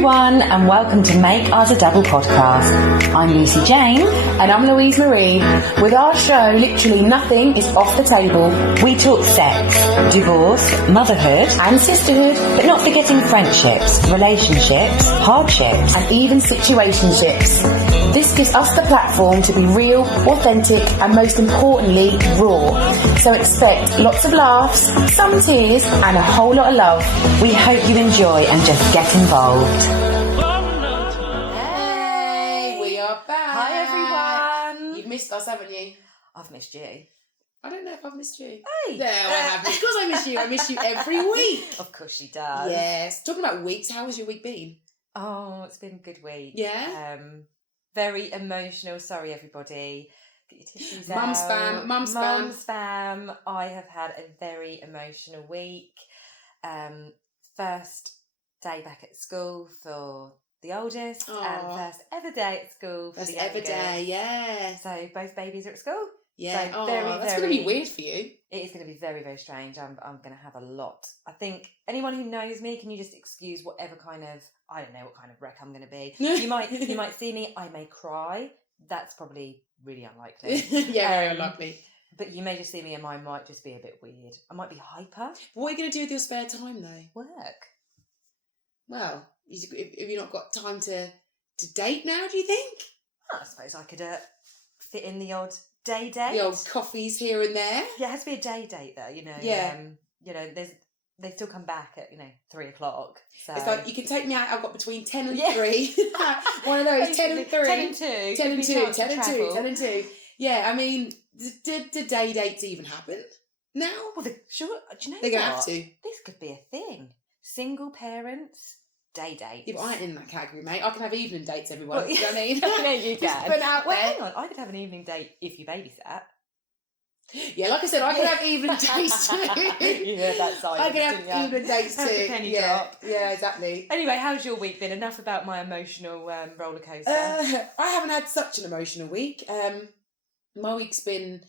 everyone, and welcome to Make Us a Double podcast. I'm Lucy Jane. And I'm Louise Marie. With our show, literally nothing is off the table. We talk sex, divorce, motherhood, And sisterhood. but not forgetting friendships, relationships, hardships, And even situationships. This gives us the platform to be real, authentic, and most importantly, raw. So expect lots of laughs, some tears, and a whole lot of love. We hope you enjoy and just get involved. Hey, we are back. Hi everyone. You've missed us, haven't you? I've missed you. I don't know if I've missed you. Hey. No, I have. Of course I miss you. I miss you every week. Of course she does. Yes. Talking about weeks, how has your week been? Oh, it's been a good week. Yeah? Very emotional. Sorry, everybody. Get your tissues Mum out. spam, mum spam. Mum spam. I have had a very emotional week. First day back at school for the oldest, and first ever day at school for First the ever youngest. day, yeah. So both babies are at school. Yeah. So That's going to be weird for you. It is going to be very, very strange. I'm going to have a lot. I think anyone who knows me, can you just excuse whatever kind of, I don't know what kind of wreck I'm going to be. You might see me, I may cry. That's probably really unlikely. Yeah, very unlikely. But you may just see me and mine might just be a bit weird. I might be hyper. What are you going to do with your spare time, though? Work. Well, have you not got time to date now, do you think? I suppose I could fit in the odd day date. The old coffees here and there. Yeah, it has to be a day date though, you know. Yeah. They still come back at 3:00. So It's like, you can take me out, I've got between 10 and Yeah. 3. One of those, 10 and 3. 10 and 2. 10 and 2, 10 and 2, travel. 10 and 2. Yeah, I mean, did day dates even happen now? Well, do you know They're going to what? have to. This could be a thing. Single parents, day dates. Yeah, but I ain't in that category, mate. I can have evening dates, everyone. Well, Do you know what I mean? yeah, you Just can. put it out Well, there. hang on. I could have an evening date if you babysat. Yeah, like I said, I can have evening dates too. You heard that side. I can have evening dates too. Have the penny yeah, drop. yeah, exactly. Anyway, how's your week been? Enough about my emotional roller coaster. I haven't had such an emotional week. My week's been,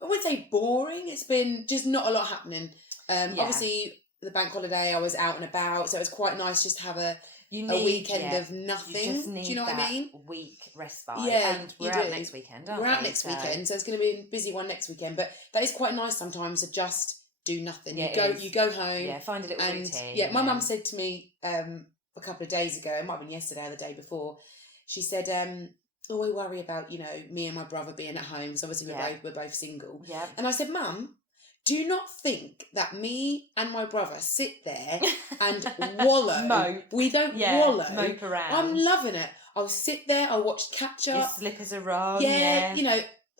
I wouldn't say boring. It's been just not a lot happening. Obviously, the bank holiday, I was out and about, so it was quite nice just to have a weekend of nothing. You just need do you know what I mean? Week respite. Yeah, and we're out next weekend, aren't we? We're out next weekend, so it's going to be a busy one next weekend. But that is quite nice sometimes to just do nothing. Yeah, you go home. Yeah, find a little routine. Yeah, my mum said to me a couple of days ago, it might have been yesterday or the day before, she said, oh, I worry about, me and my brother being at home, because obviously we're both single. Yeah. And I said, Mum, do you not think that me and my brother sit there and wallow? Mope. We don't wallow. Mope around. I'm loving it. I'll sit there, I'll watch catch up. Your slippers are on. Yeah,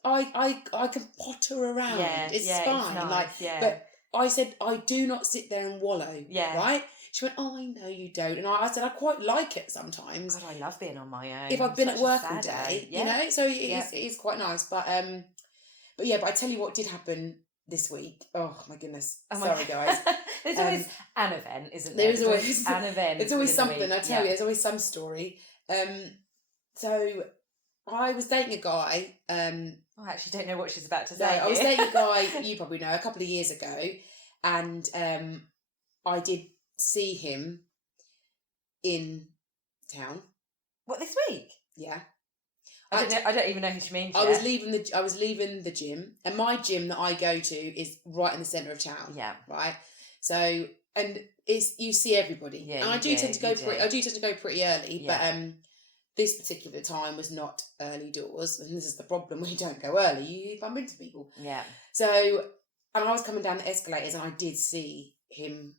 I can potter around. Yeah, it's yeah, fine. It's nice, But I said, I do not sit there and wallow. Yeah. Right? She went, oh, I know you don't. And I said, I quite like it sometimes. God, I love being on my own. If I've been at Such a work all sad day, Yeah. so it is quite nice. But I tell you what did happen this week. Oh my goodness. Sorry guys. There's always an event, isn't there? There's always an event. It's always within the something, week. I tell you, there's always some story. So I was dating a guy, I actually don't know what she's about to no, say. I was dating a guy, you probably know, a couple of years ago, and I did see him in town. What, this week? Yeah. I don't even know who she means. I was leaving the gym, and my gym that I go to is right in the centre of town. Yeah. Right. So, and you see everybody. Yeah. And I do tend to go pretty early, Yeah. but this particular time was not early doors, and this is the problem when you don't go early, you bump into people. Yeah. So, and I was coming down the escalators, and I did see him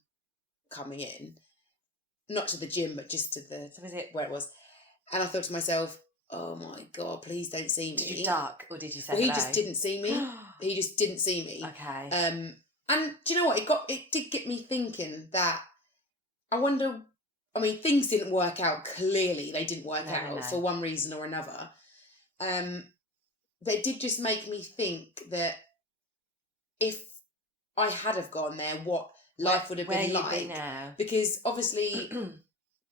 coming in, not to the gym, but just to where it was, and I thought to myself, oh my God, please don't see me. Did you duck or did you say Well, he hello? just didn't see me. He just didn't see me. Okay. And do you know what? It did get me thinking that I wonder. I mean, things didn't work out. Clearly, they didn't work out for one reason or another. But it did just make me think that if I had have gone there, what life would have been like. Where you'd be now? Because obviously,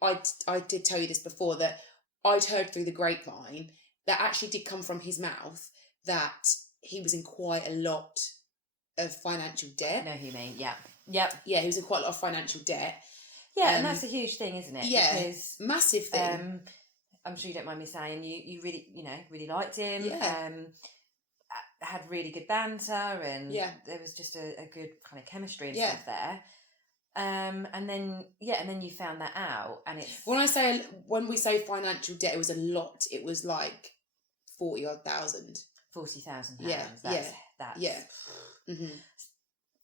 I did tell you this before, that I'd heard through the grapevine that actually did come from his mouth that he was in quite a lot of financial debt. I know who you mean, yeah. Yep. Yeah, he was in quite a lot of financial debt. Yeah, and that's a huge thing, isn't it? Yeah, because, massive thing. I'm sure you don't mind me saying you really, really liked him. Yeah. Had really good banter, and Yeah. there was just a good kind of chemistry and Yeah. stuff there. And then you found that out, and it's when we say financial debt, it was a lot. It was like 40,000. £40,000. Yeah. Mm-hmm.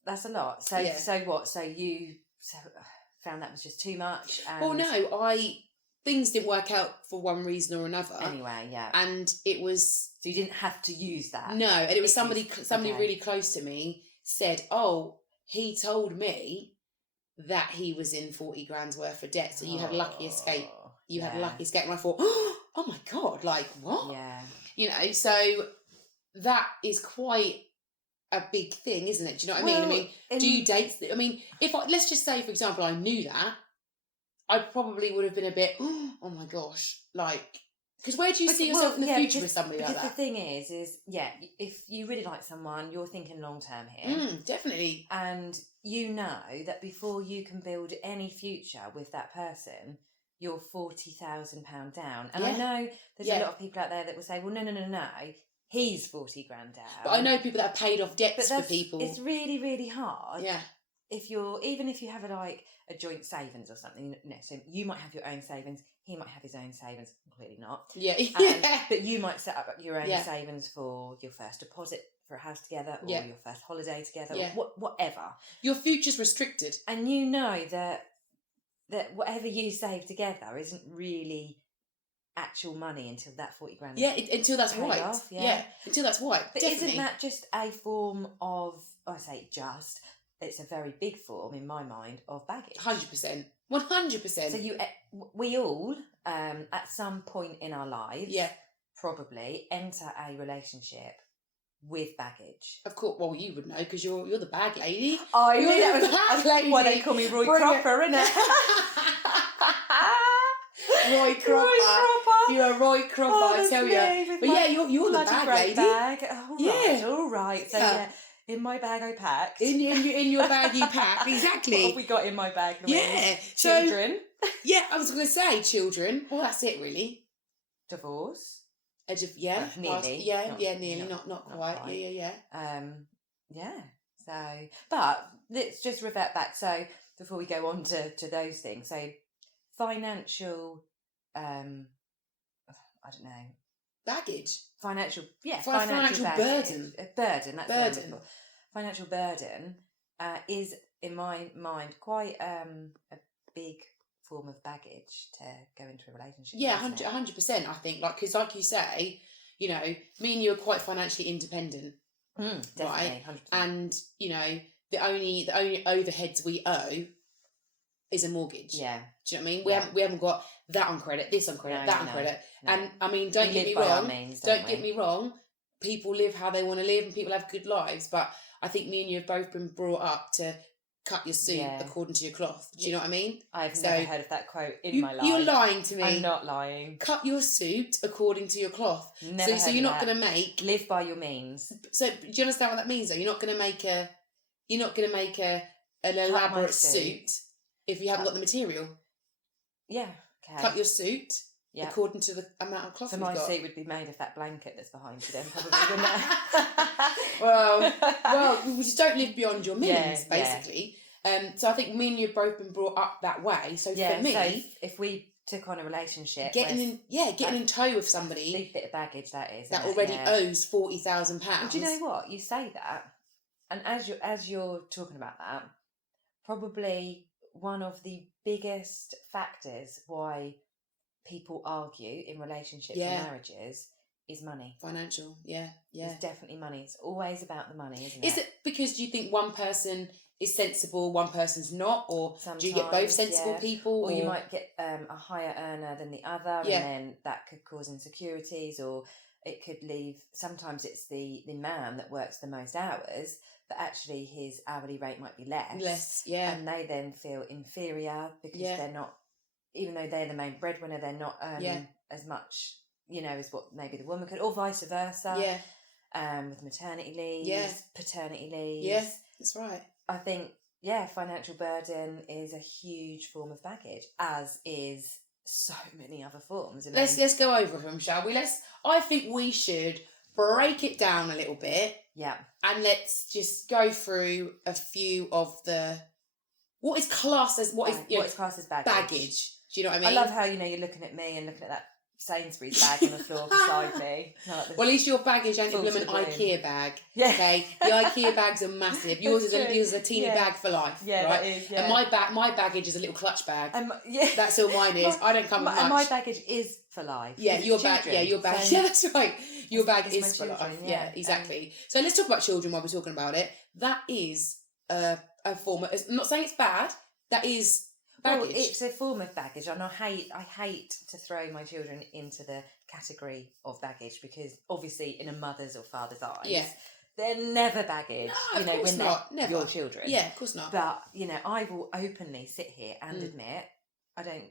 That's a lot. So so what? So you found that was just too much. And... Well, no, things didn't work out for one reason or another. Anyway, yeah. And it was... So you didn't have to use that. No, and it was somebody really close to me said, oh, he told me that he was in 40 grand's worth of debt, so you had a lucky escape. You had a lucky escape. And I thought, oh my God, like what? Yeah. So that is quite a big thing, isn't it? Do you know what I mean? Do you date... let's just say, for example, I knew that, I probably would have been a bit, oh my gosh, like... Because where do you see yourself in the future with somebody like that? The thing is, if you really like someone, you're thinking long term here. Definitely. And you know that before you can build any future with that person, you're £40,000 down. And I know there's a lot of people out there that will say, well, no, he's 40 grand down. But I know people that have paid off debts for people. It's really, really hard. Yeah. Even if you have a joint savings or something, so you might have your own savings, he might have his own savings, clearly not. Yeah. But you might set up your own savings for your first deposit for a house together, or your first holiday together, or whatever. Your future's restricted. And you know that whatever you save together isn't really actual money until that 40 grand until that's wiped. Off, until that's wiped. But definitely. Isn't that just a form of, it's a very big form in my mind of baggage. 100%. 100%. So we all, at some point in our lives, probably enter a relationship with baggage. Of course. Well, you would know because you're the bag lady. You're the bag lady. Well, they call me Roy Cropper, innit? Roy Cropper. You're a Roy Cropper, I tell you. But you're the bag lady. Bag. All right. So in my bag I packed. In your bag you packed, exactly. What have we got in my bag, Louise? Yeah. Children. I was going to say children. Well, that's it, really. Divorce. Nearly. Nearly. Not quite. Yeah. So, but let's just revert back. So before we go on to those things, so financial, I don't know. Baggage. Financial burden. Burden. Financial burden is, in my mind, quite a big form of baggage to go into a relationship. Yeah, 100%. I think, because like you say, me and you are quite financially independent, definitely, right? 100%. And the only overheads we owe is a mortgage. Yeah. Do you know what I mean? We haven't got that on credit, this on credit, that on credit. No. And I mean, don't get me wrong, people live how they want to live and people have good lives, but I think me and you have both been brought up to cut your suit according to your cloth. Do you know what I mean? I've never heard of that quote in my life. You're lying to me. I'm not lying. Cut your suit according to your cloth. Never so you're not going to live by your means. So do you understand what that means though? You're not going to make an elaborate suit if you haven't got the material. Yeah. Okay. Cut your suit according to the amount of cloth so you've got. So my suit would be made of that blanket that's behind you then, probably, wouldn't it? well, we just don't live beyond your means, basically. Yeah. So I think me and you have both been brought up that way. So for me... So if we took on a relationship... Getting in tow with somebody... Big bit of baggage, that is. That already owes £40,000. Well, do you know what? You say that, and as you're talking about that, probably one of the biggest factors why people argue in relationships and marriages is money. Financial, yeah. It's definitely money. It's always about the money, isn't it? Is it because do you think one person is sensible, one person's not, or sometimes, do you get both sensible people? Or you might get a higher earner than the other, and then that could cause insecurities, or it could leave... Sometimes it's the man that works the most hours, but actually his hourly rate might be less. And they then feel inferior because they're not... Even though they're the main breadwinner, they're not earning as much, as what maybe the woman could, or vice versa. With maternity leaves, paternity leaves. Yeah, that's right. I think financial burden is a huge form of baggage, as is so many other forms. Let's go over them, shall we? I think we should break it down a little bit. Yeah. And let's just go through a few of what is classed as baggage. Do you know what I mean? I love how you're looking at me and looking at that Sainsbury's bag on the floor beside me. Well, at least your baggage ain't a blooming IKEA bag. Yeah. Okay, the IKEA bags are massive. Yours is a teeny bag for life. Yeah, right? That is, yeah. And my baggage is a little clutch bag. Yeah. That's all mine is. I don't come with much. And my baggage is for life. Yeah, your bag. Yeah, your bag. So, yeah, that's right. Your bag is for children, life. Yeah, exactly. So let's talk about children while we're talking about it. That is a form of. I'm not saying it's bad. That is baggage. Well, it's a form of baggage, and I hate to throw my children into the category of baggage, because obviously in a mother's or father's eyes, they're never baggage. No, of course not. Never. Your children. Yeah, of course not. But I will openly sit here and admit I don't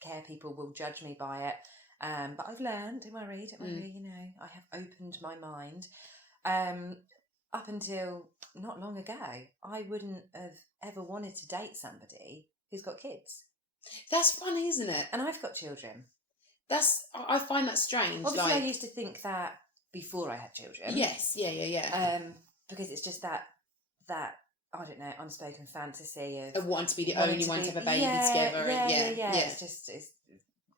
care. People will judge me by it. But I've learned. Don't worry. I have opened my mind. Up until not long ago, I wouldn't have ever wanted to date somebody who's got kids. That's funny, isn't it? And I've got children. I find that strange. Obviously, I used to think that before I had children. Yes, yeah. Because it's just that I don't know, unspoken fantasy of wanting to be the only one to have a baby together. Yeah. It's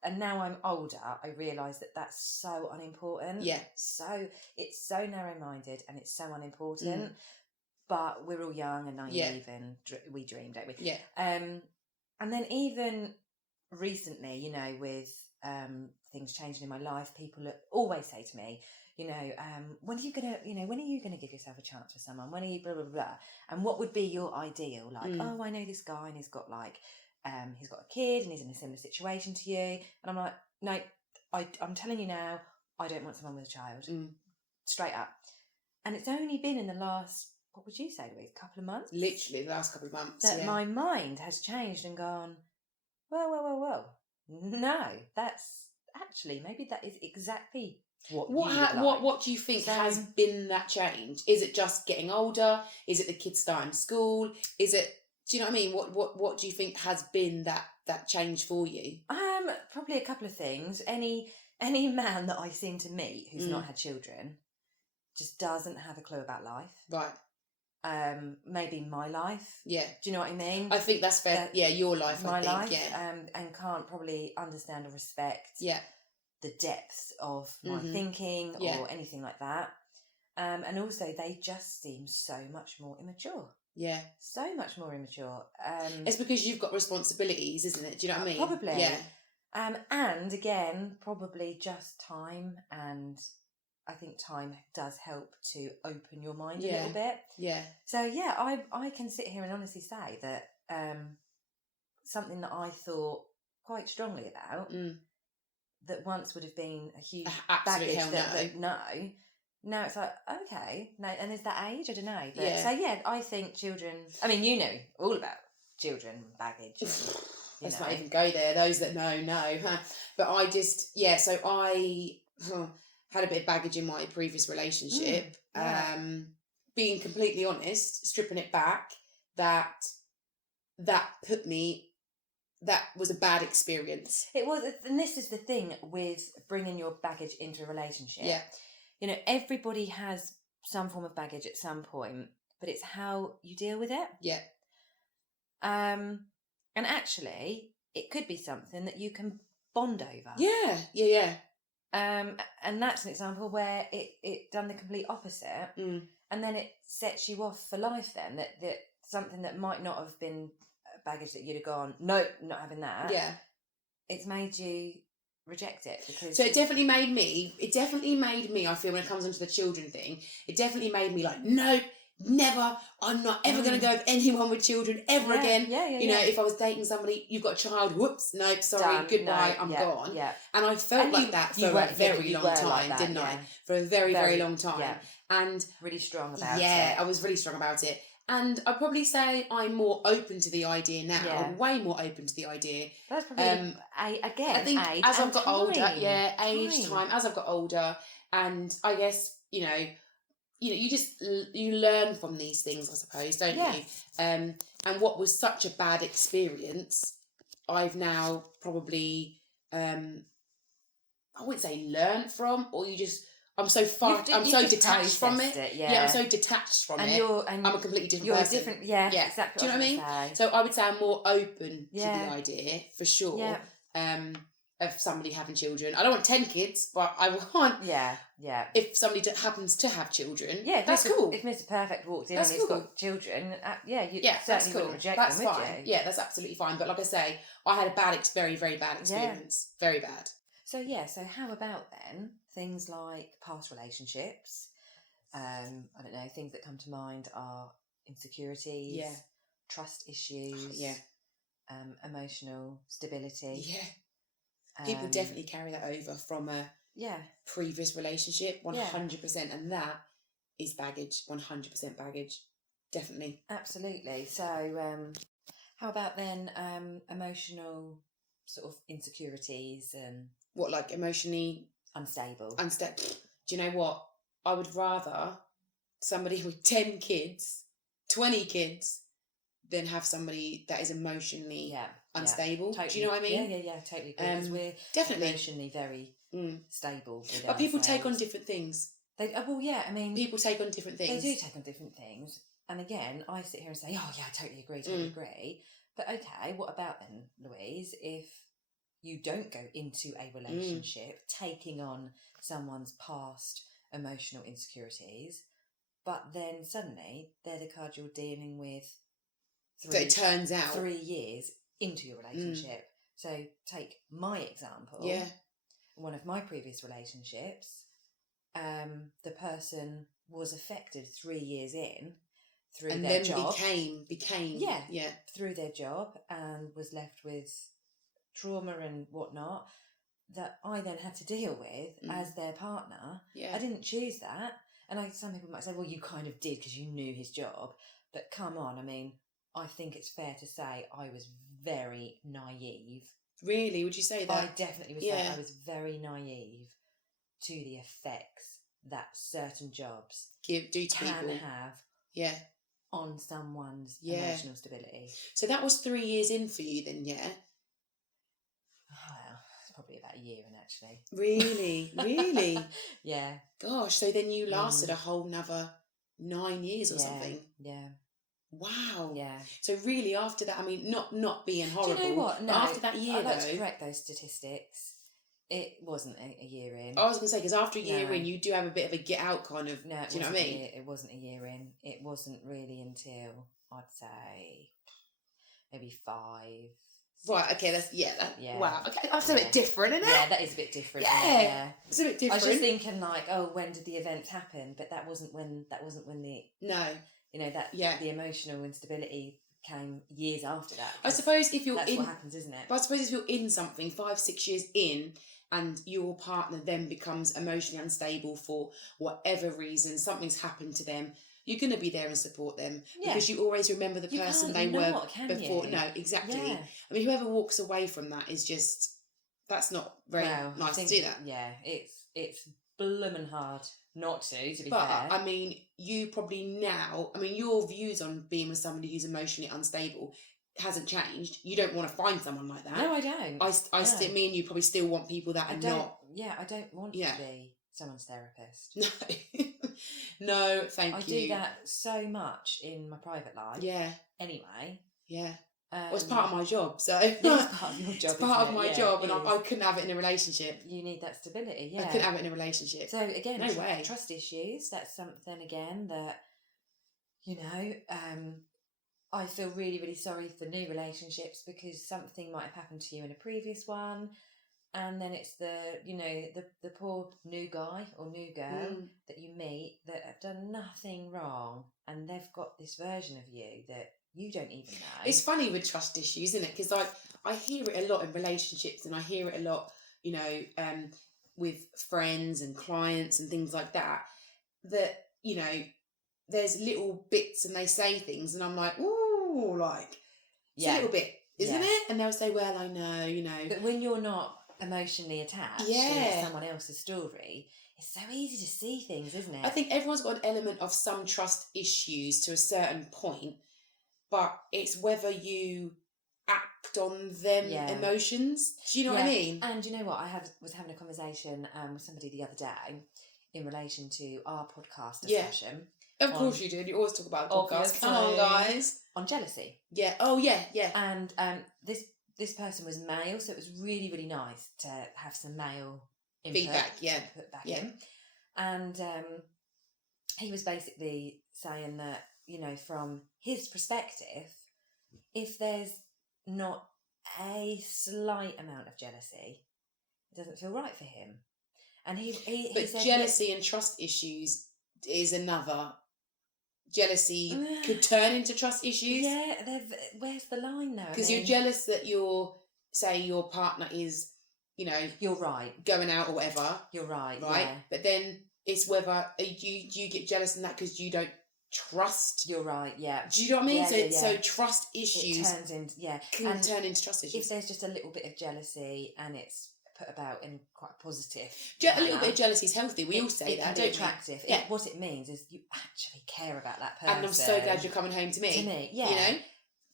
and now I'm older, I realise that that's so unimportant. Yeah. So it's so narrow-minded and it's so unimportant. But we're all young and naive and we dream, don't we? Yeah. And then even recently, with things changing in my life, people always say to me, when are you gonna give yourself a chance for someone? When are you blah blah blah? And what would be your ideal? Like, oh, I know this guy and he's got he's got a kid and he's in a similar situation to you. And I'm like, no, I'm telling you now, I don't want someone with a child. Straight up. And it's only been in the last, what would you say, Louise, couple of months? Literally the last couple of months. That my mind has changed and gone, well. No, that's actually, maybe that is exactly what do you think has been that change? Is it just getting older? Is it the kids starting school? Is it, do you know what I mean? What do you think has been that change for you? Probably a couple of things. Any man that I seem to meet who's not had children just doesn't have a clue about life. Right. Maybe my life. Yeah. Do you know what I mean? I think that's fair. Your life. My I think, life. Yeah. And can't probably understand or respect. Yeah. The depths of my thinking or anything like that. And also they just seem so much more immature. Yeah. So much more immature. It's because you've got responsibilities, isn't it? Do you know what I mean? Probably. Yeah. And again, probably just time, and I think time does help to open your mind a little bit. Yeah. So I can sit here and honestly say that something that I thought quite strongly about that once would have been a huge baggage now it's like, okay, no, and is that age? I don't know. But so I think children, I mean, all about children baggage. Let's not even go there. Those that know. But I just, so I had a bit of baggage in my previous relationship. Being completely honest, stripping it back, that was a bad experience. It was, and this is the thing with bringing your baggage into a relationship. Yeah. Everybody has some form of baggage at some point, but it's how you deal with it. Yeah. And actually, it could be something that you can bond over. Yeah. And that's an example where it done the complete opposite, and then it sets you off for life. Then that something that might not have been baggage that you'd have gone, no, not having that. Yeah, it's made you reject it because. So it definitely made me. I feel, when it comes onto the children thing, it definitely made me like, no, never. I'm not ever going to go with anyone with children ever again. Yeah. If I was dating somebody, you've got a child. Whoops, nope, sorry, done, goodbye, I'm gone. Yeah. And I felt like that for a very long time, didn't I? For a very, very long time. Yeah. And really strong about it. Yeah, I was really strong about it. And I'd probably say I'm more open to the idea now. Yeah. I'm way more open to the idea. That's probably, again, I think age as and I've got time. older, time, as I've got older, and I guess, you learn from these things, I suppose, don't you? And what was such a bad experience, I've now probably, I wouldn't say learned from, or I'm so detached from it. I'm so detached from it. I'm a completely different person. Different, exactly. Do you know what I mean? So I would say I'm more open to the idea, for sure, of somebody having children. I don't want 10 kids, but I want... If somebody happens to have children, that's cool. If Mr. Perfect walked in that's and he's got children, you certainly wouldn't reject that's them, fine. would you? Yeah, that's absolutely fine. But like I say, I had a very, very bad experience. Very bad. So how about then things like past relationships? I don't know, things that come to mind are insecurities, trust issues, emotional stability. Yeah. People definitely carry that over from a previous relationship, 100%, and that is baggage, 100% baggage, definitely. Absolutely. So how about then emotional sort of insecurities and... What, like emotionally... Unstable. Do you know what? I would rather somebody with 10 kids, 20 kids, than have somebody that is emotionally unstable. Totally. Do you know what I mean? Yeah, totally. Because we're definitely emotionally very stable. But people take on different things. People take on different things. They do take on different things. And again, I sit here and say, oh yeah, I totally agree. But okay, what about then, Louise, if you don't go into a relationship taking on someone's past emotional insecurities, but then suddenly they're the card you're dealing with it turns out 3 years into your relationship. So take my example. Yeah. One of my previous relationships, the person was affected 3 years in through and their then job. became through their job, and was left with trauma and whatnot that I then had to deal with as their partner. I didn't choose that. And some people might say, well, you kind of did because you knew his job. But come on, I think it's fair to say I was very naive. Really? Would you say that? I definitely would say I was very naive to the effects that certain jobs can have on someone's emotional stability. So that was 3 years in for you then, yeah? Well, it's probably about a year in, actually. Really? Really? Yeah. Gosh, so then you lasted a whole another 9 years or something? Yeah. Wow. Yeah. So really after that, not being horrible. Do you know what? No, after that year, I'd like to correct those statistics. It wasn't a year in. I was going to say, because after a year in, you do have a bit of a get out kind of, no, do you know what I mean? It wasn't a year in. It wasn't really until, I'd say, maybe 5. Right, okay, wow, okay, that's a bit different, isn't it? Yeah, that is a bit different. Yeah, it's a bit different. I was just thinking like, when did the events happen? But that wasn't when the... No. The emotional instability came years after that. I suppose if you're that's what happens, isn't it? But I suppose if you're in something 5-6 years in, and your partner then becomes emotionally unstable for whatever reason, something's happened to them, you're going to be there and support them because you always remember the person they were before. No, exactly. Yeah. Whoever walks away from that is just, that's not very nice to do that. Yeah, it's bloomin' hard not to be fair. But, you probably now, your views on being with somebody who's emotionally unstable hasn't changed. You don't want to find someone like that. No, I don't. Still, me and you probably still want people that are not... Yeah, I don't want to be someone's therapist. No. No, thank you. I do that so much in my private life. Yeah. Anyway. Yeah. Well, it's part of my job, so... It's part of your job, it's part of my job, and I couldn't have it in a relationship. You need that stability, I couldn't have it in a relationship. So, again, no way. Trust issues, that's something, again, that, I feel really, really sorry for new relationships because something might have happened to you in a previous one, and then it's the poor new guy or new girl that you meet that have done nothing wrong, and they've got this version of you that you don't even know. It's funny with trust issues, isn't it? Because I hear it a lot in relationships, and I hear it a lot, with friends and clients and things like that. That there's little bits, and they say things, and I'm like, ooh, it's a little bit, isn't it? And they'll say, well, I know, But when you're not emotionally attached to someone else's story, It's so easy to see things, isn't it? I think everyone's got an element of some trust issues to a certain point, but it's whether you act on them emotions. Do you know what I mean? And you know what? Was having a conversation with somebody the other day in relation to our podcast discussion. Of course you did. You always talk about the podcast. Come on, guys. On jealousy. Yeah. Oh, yeah. And this person was male, so it was really, really nice to have some male input feedback. Put back in. And he was basically saying that, you know, from his perspective, if there's not a slight amount of jealousy, it doesn't feel right for him. And he said jealousy and trust issues is another. Jealousy could turn into trust issues. Yeah, where's the line now? Because you're jealous that your partner is, you know, you're right, going out or whatever. You're right. Yeah. But then it's whether you get jealous in that because you don't trust. You're right. Yeah. Do you know what I mean? So trust issues can turn into trust issues. If there's just a little bit of jealousy and it's put about in quite a positive a little bit of jealousy is healthy. We all say that, don't we? Attractive. Yeah. What it means is you actually care about that person. And I'm so glad you're coming home to me. To me, yeah. You know.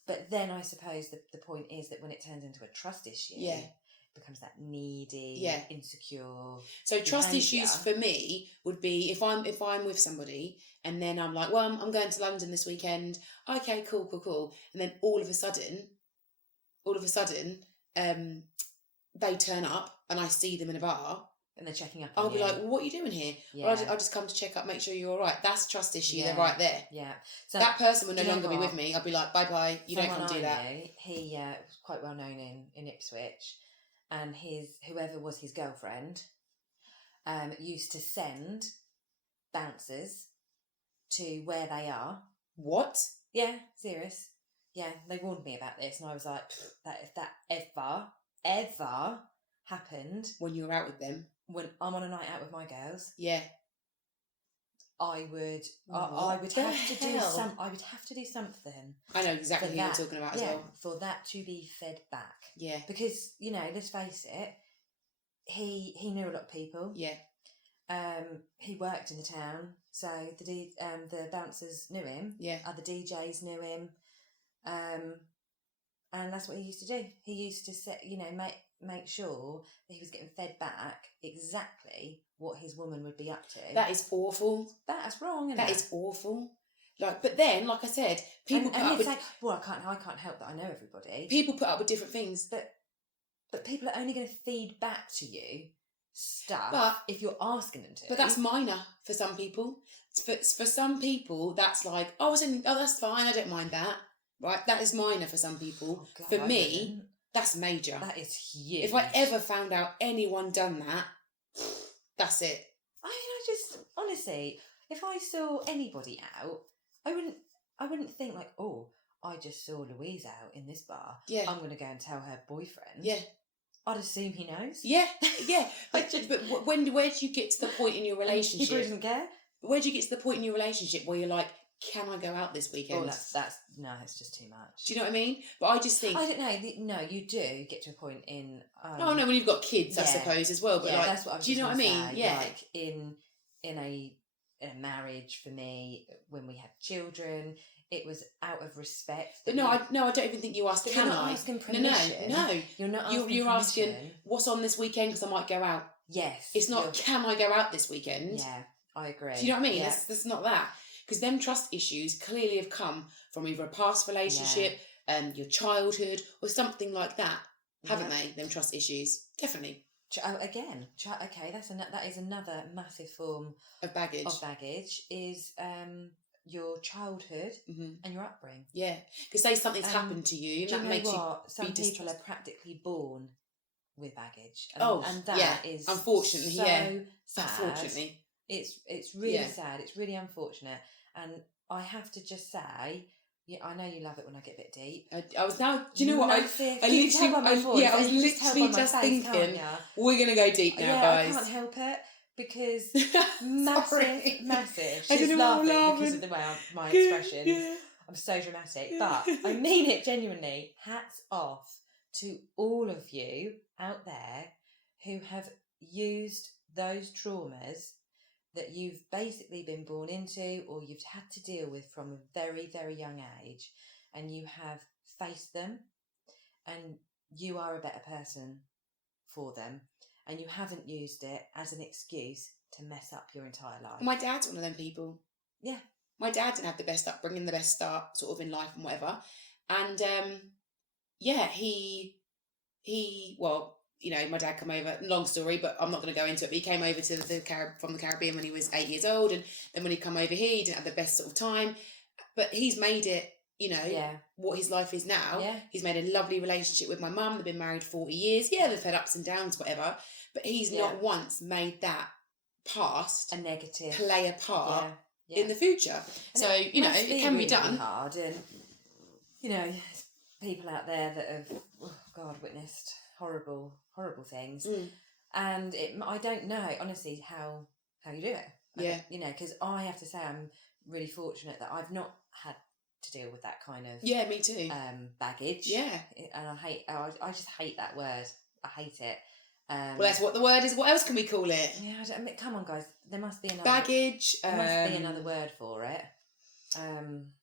But then I suppose the point is that when it turns into a trust issue, it becomes that needy, insecure. So trust issues for me would be if I'm with somebody and then I'm like, well, I'm going to London this weekend. Okay, cool. And then all of a sudden, they turn up and I see them in a bar. And they're checking up. I'll be like, well, what are you doing here? Yeah. Well, I'll just come to check up, make sure you're all right. That's trust issue. They're right there. Yeah. So that person will no longer be with me. I'll be like, bye. You don't come do that. He was quite well known in Ipswich, and whoever was his girlfriend used to send bouncers to where they are. What? Yeah, serious. Yeah, they warned me about this, and I was like, if that ever happened when you were out with them, when I'm on a night out with my girls, I would have to do something. I know exactly who you're talking about as well. For that to be fed back. Yeah. Because, you know, let's face it, he knew a lot of people. Yeah. He worked in the town, so the bouncers knew him. Yeah. Other DJs knew him. And that's what he used to do. He used to make sure that he was getting fed back exactly what his woman would be up to. That is awful. That's wrong, isn't That is awful. But then, like I said, people put up with... well, I can't help that I know everybody. People put up with different things. But people are only going to feed back to you stuff if you're asking them to. But that's minor for some people. For some people, that's like, that's fine, I don't mind that. Right? That is minor for some people. Oh, God, for me, that's major. That is huge. If I ever found out anyone done that, that's it. I mean, I just, honestly, if I saw anybody out, I wouldn't think like, oh, I just saw Louise out in this bar. Yeah. I'm going to go and tell her boyfriend. Yeah. I'd assume he knows. Yeah. But where do you get to the point in your relationship? He doesn't care. Where do you get to the point in your relationship where you're like, can I go out this weekend? Oh, no, it's just too much. Do you know what I mean? But I just think... I don't know. No, you do get to a point in... no, when you've got kids, I suppose, as well. But that's what I was do you know what I mean? Say. Yeah. Like, in a marriage, for me, when we had children, it was out of respect. But I don't even think you asked, can you're not I? asking permission. No. You're not asking You're asking, what's on this weekend, because I might go out. Yes. It's not, can I go out this weekend? Yeah, I agree. Do you know what I mean? Yeah. That's not that. Because them trust issues clearly have come from either a past relationship, your childhood, or something like that, haven't they? Them trust issues, definitely. Again, okay, that is another massive form of baggage. Is your childhood and your upbringing. Yeah, because say something's happened to you, and that makes you. Some people are practically born with baggage. And that is unfortunately, sad. Unfortunately, it's really sad. It's really unfortunate. And I have to just say, I know you love it when I get a bit deep. I was now. Do you know what? I was literally just thinking we're gonna go deep now, guys. I can't help it because massive. She's She's laughing because of the way my expressions. Yeah. I'm so dramatic, but I mean it genuinely. Hats off to all of you out there who have used those traumas that you've basically been born into or you've had to deal with from a very, very young age, and you have faced them and you are a better person for them, and you haven't used it as an excuse to mess up your entire life. My dad's one of them people. Yeah. My dad didn't have the best upbringing, the best start sort of in life and whatever. And he well, you know, my dad came over, long story, but I'm not going to go into it, but he came over to from the Caribbean when he was 8 years old, and then when he come over here, he didn't have the best sort of time, but he's made it, you know, what his life is now. Yeah. He's made a lovely relationship with my mum. They've been married 40 years. Yeah, they've had ups and downs, whatever, but he's not once made that past a negative play a part in the future. And so, you know, it can really be done. Hard, and you know, people out there that have, oh God, witnessed horrible things, and I don't know honestly how you do it. You know, because I have to say I'm really fortunate that I've not had to deal with that kind of me too baggage. And I just hate that word. I hate it. Well, that's what the word is. What else can we call it? Yeah, I mean, come on, guys. There must be another baggage. There must be another word for it.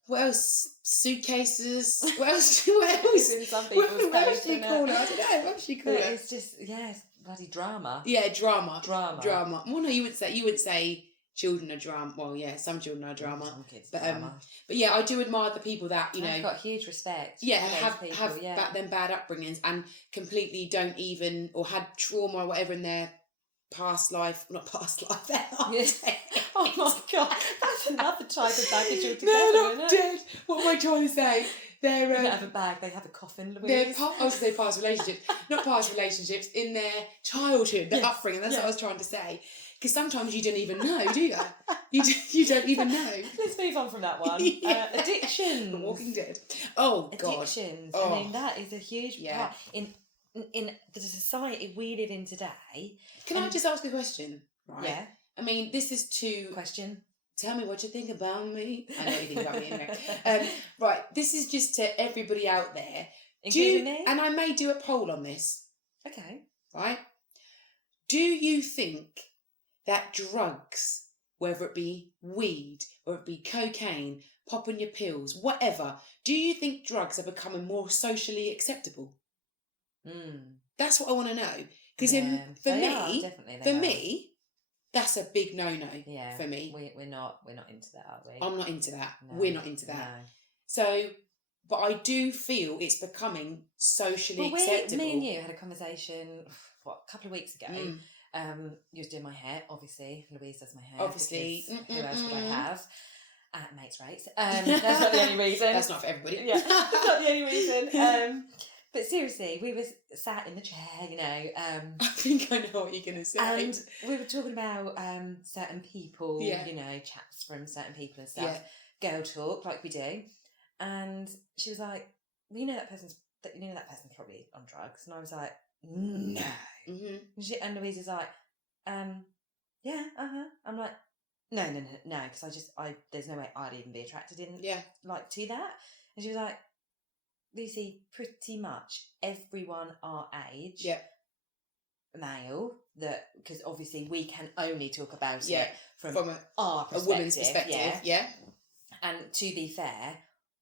What else? Suitcases. What else? What else? In some people's what else she call it? I don't know. What else she call it? It's just it's bloody drama. Yeah, drama. Well, no, you would say children are drama. Well, yeah, some children are drama. Some kids but drama. But yeah, I do admire the people that, you know, I've got huge respect. Yeah, have them bad upbringings and completely don't even, or had trauma or whatever in their past life, not past life. Oh my God, that's another type of baggage altogether. No, not dead. What am I trying to say? They don't have a bag, they have a coffin, Louise. I was going to say past relationships, not past relationships, in their childhood, their upbringing. That's what I was trying to say. Because sometimes you don't even know, do you? You don't even know. Let's move on from that one. Addictions. The Walking Dead. Oh, God. Addictions. Oh. I mean, that is a huge part in the society we live in today. Can I just ask a question? Right. Yeah. I mean, this is to... Question. Tell me what you think about me. I know what you think about me anyway. Right, this is just to everybody out there. Including me? And I may do a poll on this. Okay. Right? Do you think that drugs, whether it be weed or it be cocaine, popping your pills, whatever, do you think drugs are becoming more socially acceptable? That's what I want to know. Because for me, that's a big no-no for me. We're not into that, are we? I'm not into that. No, we're not into that. No. So, but I do feel it's becoming socially acceptable. Me and you had a conversation, a couple of weeks ago. You was doing my hair, obviously. Louise does my hair. Obviously. Who else would I have? At mates' rates. That's not the only reason. That's not for everybody. Yeah, that's not the only reason. But seriously, we were sat in the chair, you know. I think I know what you're going to say. And we were talking about certain people, you know, chats from certain people and stuff. Yeah. Girl talk, like we do. And she was like, well, you know that person's probably on drugs. And I was like, no. Mm-hmm. And Louise is like, yeah, I'm like, no, because there's no way I'd even be attracted to that. And she was like, Lucy, pretty much everyone our age, male, because obviously we can only talk about it from our perspective, a woman's perspective, And to be fair,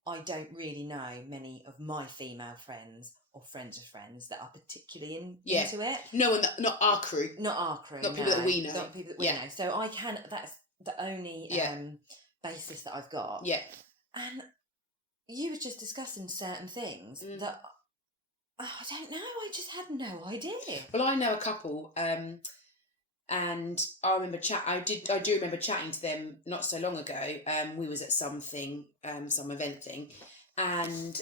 I don't really know many of my female friends or friends of friends that are particularly into it. No, not our crew. Not our crew. Not people that we know. Not people that we know. So that's the only basis that I've got. Yeah. And you were just discussing certain things that I don't know. I just had no idea. Well, I know a couple, and I remember I do remember chatting to them not so long ago. We was at something, some event thing, and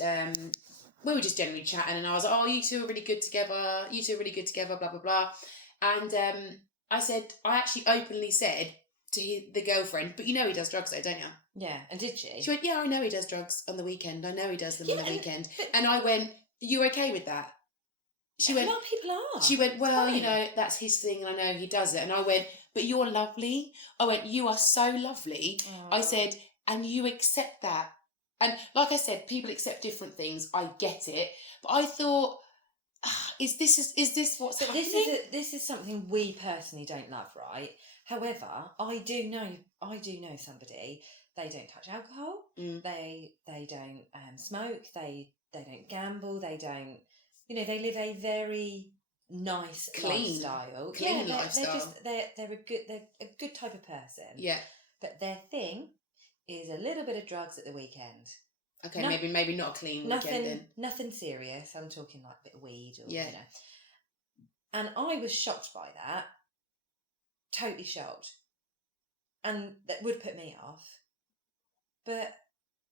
we were just generally chatting, and I was like, "Oh, you two are really good together. You two are really good together." Blah blah blah. And I actually openly said to the girlfriend, "But you know he does drugs, though, don't you?" Yeah, and did she? She went, "Yeah, I know he does drugs on the weekend. I know he does them on the weekend." And I went, "Are you okay with that?" She went, a lot of people are. She went, "Well, you know, that's his thing, and I know he does it." And I went, "But you're lovely." I went, "You are so lovely." I said, "And you accept that." And like I said, people accept different things. I get it. But I thought, is this what's But happening? this is something we personally don't love, right? However, I do know somebody. They don't touch alcohol. They don't smoke. They don't gamble. They don't. They live a very nice lifestyle. Clean lifestyle. They're a good type of person. Yeah. But their thing is a little bit of drugs at the weekend. Okay, maybe not a clean weekend then. Nothing serious. I'm talking like a bit of weed or yeah. And I was shocked by that. Totally shocked. And that would put me off. But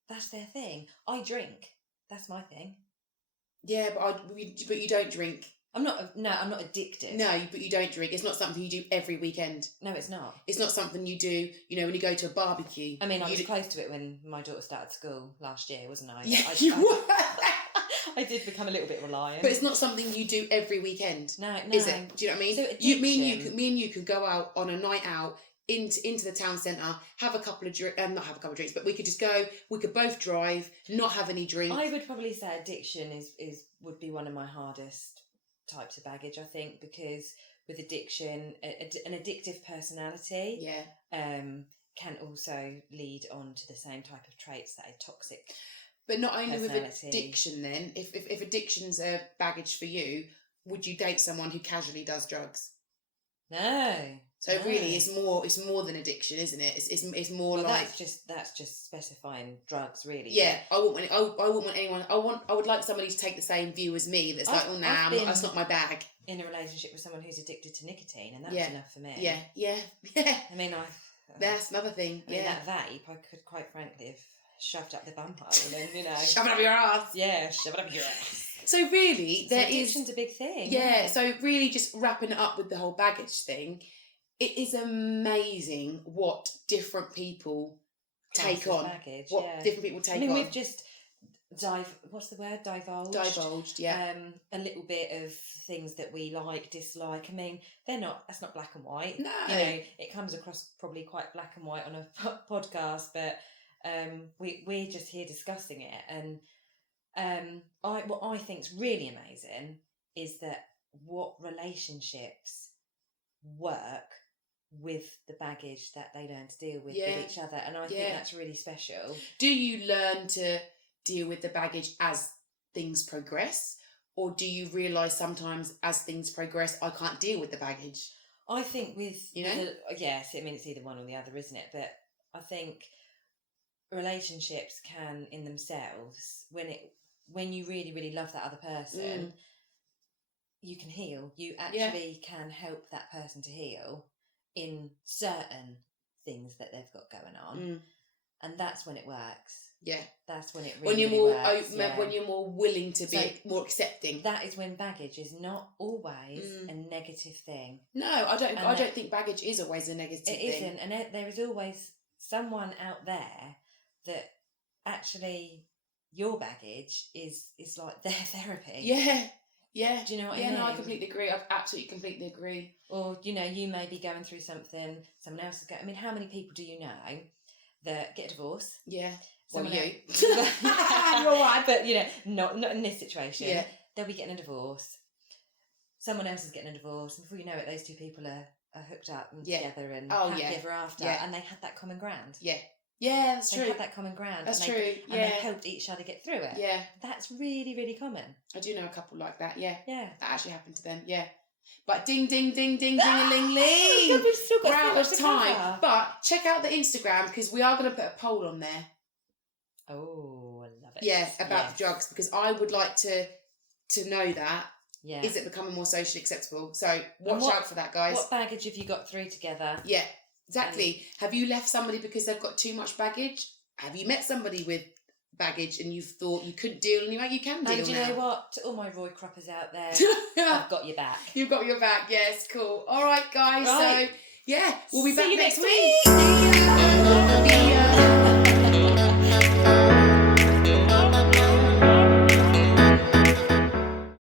that's their thing. I drink. That's my thing. Yeah, but you don't drink. I'm not addicted. No, but you don't drink. It's not something you do every weekend. No, it's not. It's not something you do, when you go to a barbecue. I mean, I was close to it when my daughter started school last year, wasn't I? Yeah, I did become a little bit reliant. But it's not something you do every weekend. No. Is it? Do you know what I mean? So me and you could go out on a night out into the town centre, have a couple of drinks, not have a couple of drinks, but we could just go, we could both drive, not have any drink. I would probably say addiction would be one of my hardest types of baggage, I think, because with addiction, an addictive personality can also lead on to the same type of traits that are toxic. But not only with addiction then, if addiction's a baggage for you, would you date someone who casually does drugs? No. So really, it's more than addiction, isn't it? It's more like that's just specifying drugs, really. Yeah, I wouldn't want anyone. I would like somebody to take the same view as me. That's that's not my bag. In a relationship with someone who's addicted to nicotine, and that was enough for me. Yeah. I mean, that's another thing. I mean, that vape, I could quite frankly have shoved up the bum hole, and shove it up your ass. Yeah, shove it up your ass. So really, addiction's a big thing. Yeah. So really, just wrapping it up with the whole baggage thing. It is amazing what different people take on. Baggage, different people take on. I mean, we've just what's the word? Divulged, yeah. A little bit of things that we like, dislike. I mean, that's not black and white. No. It comes across probably quite black and white on a podcast, but we're just here discussing it. And what I think's really amazing is that what relationships work with the baggage that they learn to deal with each other, and I think that's really special. Do you learn to deal with the baggage as things progress, or do you realise sometimes as things progress I can't deal with the baggage? I think yes, I mean it's either one or the other, isn't it? But I think relationships can in themselves, when you really, really love that other person, you can heal. You actually can help that person to heal in certain things that they've got going on, and that's when it works. Yeah, that's when it really works. When you're more willing to be more accepting. That is when baggage is not always a negative thing. No, I don't think baggage is always a negative thing. It isn't, and there is always someone out there that actually your baggage is like their therapy. Yeah. Yeah. Do you know what I mean? Yeah, no, I completely agree. I absolutely completely agree. Or, you may be going through something, someone else is going... I mean, how many people do you know that get a divorce? Yeah. Someone you. You're right. But, not in this situation. Yeah. They'll be getting a divorce. Someone else is getting a divorce. And before you know it, those two people are hooked up and together and happy ever after. Yeah. And they had that common ground. Yeah. Yeah, that's true. They had that common ground. That's true. And they helped each other get through it. Yeah. That's really, really common. I do know a couple like that, yeah. Yeah. That actually happened to them, yeah. But ding, ding, ding, ding, ding-a-ling-ling. We've still got We're out of time. Cover. But check out the Instagram because we are going to put a poll on there. Oh, I love it. Yeah, about the drugs because I would like to know that. Yeah. Is it becoming more socially acceptable? So watch out for that, guys. What baggage have you got through together? Yeah, exactly. Have you left somebody because they've got too much baggage? Have you met somebody with baggage and you've thought you couldn't deal and you can deal now? And do you know what? To all my Roy Croppers out there, I've got your back. You've got your back. Yes, cool. All right, guys. Right. So, yeah, we'll be back next week. See ya.